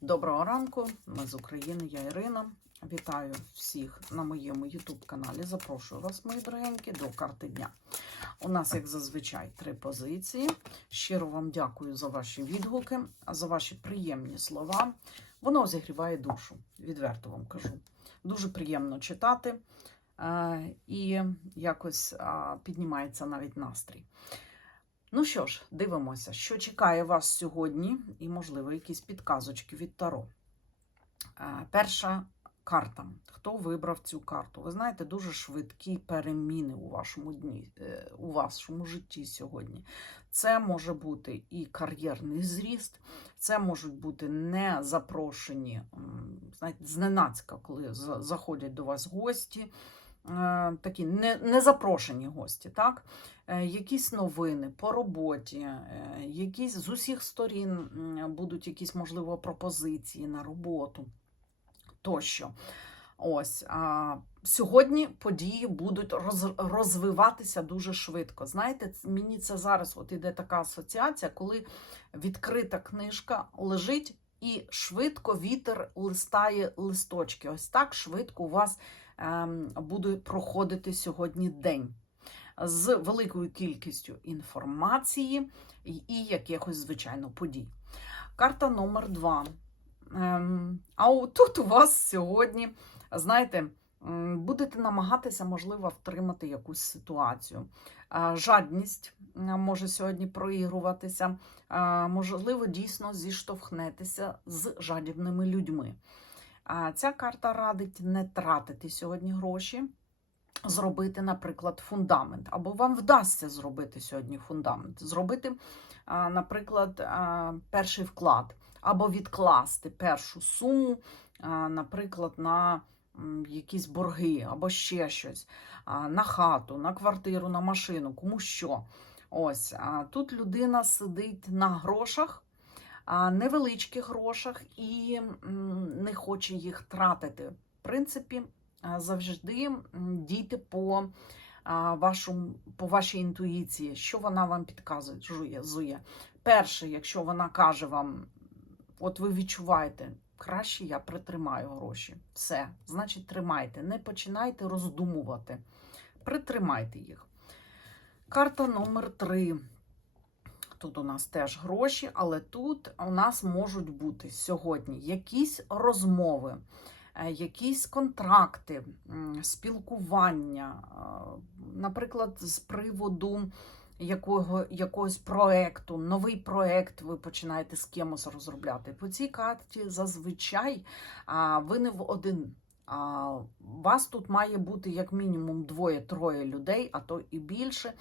Доброго ранку, ми з України, я Ірина. Вітаю всіх на моєму YouTube каналі. Запрошую вас, мої дорогенькі, до карти дня. У нас, як зазвичай, три позиції. Щиро вам дякую за ваші відгуки, за ваші приємні слова. Воно зігріває душу, відверто вам кажу. Дуже приємно читати е, і якось піднімається навіть настрій. Ну що ж, дивимося, що чекає вас сьогодні, і, можливо, якісь підказочки від Таро. Е, Перша карта. Хто вибрав цю карту? Ви знаєте, дуже швидкі переміни у вашому дні, е, у вашому житті сьогодні. Це може бути і кар'єрний зріст, це можуть бути не запрошені, знаєте, зненацька, коли заходять до вас гості. Е, Такі не, не запрошені гості, так? Е, якісь новини по роботі, е, якісь з усіх сторін будуть якісь, можливо, пропозиції на роботу тощо. Ось а, сьогодні події будуть роз, розвиватися дуже швидко. Знаєте, мені це зараз от іде така асоціація, коли відкрита книжка лежить і швидко вітер листає листочки. Ось так швидко у вас буде проходити сьогодні день з великою кількістю інформації і, якихось, звичайно, подій. Карта номер два. Ем, а тут у вас сьогодні, знаєте, будете намагатися, можливо, втримати якусь ситуацію. Жадність може сьогодні проігруватися, можливо, дійсно зіштовхнетеся з жадібними людьми. Ця карта радить не тратити сьогодні гроші, зробити, наприклад, фундамент. Або вам вдасться зробити сьогодні фундамент. Зробити, наприклад, перший вклад, або відкласти першу суму, наприклад, на якісь борги, або ще щось, на хату, на квартиру, на машину, кому що. Ось тут людина сидить на грошах, невеличких грошах і не хоче їх тратити. В принципі, завжди дійте по, по вашій інтуїції, що вона вам підказує, зує. Перше, якщо вона каже вам, от ви відчуваєте, краще я притримаю гроші. Все, значить, тримайте. Не починайте роздумувати. Притримайте їх. Карта номер три. Тут у нас теж гроші, але тут у нас можуть бути сьогодні якісь розмови, е, якісь контракти, спілкування, е, наприклад, з приводу якого, якогось проекту, новий проект ви починаєте з кимось розробляти. По цій карті зазвичай ви не в один. Вас тут має бути як мінімум двоє-троє людей, а то і більше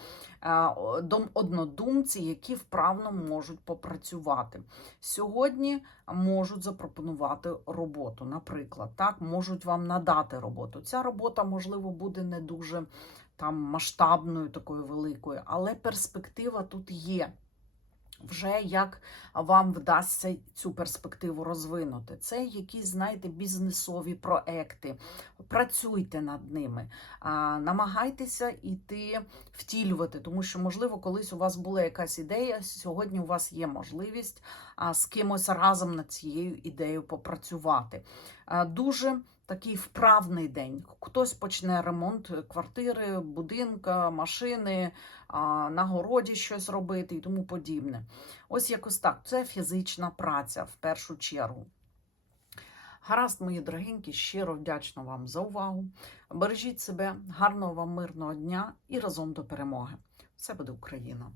дом- однодумці, які вправно можуть попрацювати. Сьогодні можуть запропонувати роботу, наприклад, так, можуть вам надати роботу. Ця робота, можливо, буде не дуже там масштабною, такою великою, але перспектива тут є. Вже як вам вдасться цю перспективу розвинути. Це якісь, знаєте, бізнесові проекти. Працюйте над ними, намагайтеся іти втілювати, тому що, можливо, колись у вас була якась ідея, сьогодні у вас є можливість з кимось разом над цією ідеєю попрацювати. Дуже такий вправний день. Хтось почне ремонт квартири, будинка, машини, на городі щось робити і тому подібне. Ось якось так. Це фізична праця в першу чергу. Гаразд, мої дорогенькі, щиро вдячна вам за увагу. Бережіть себе, гарного вам мирного дня і разом до перемоги. Все буде Україна!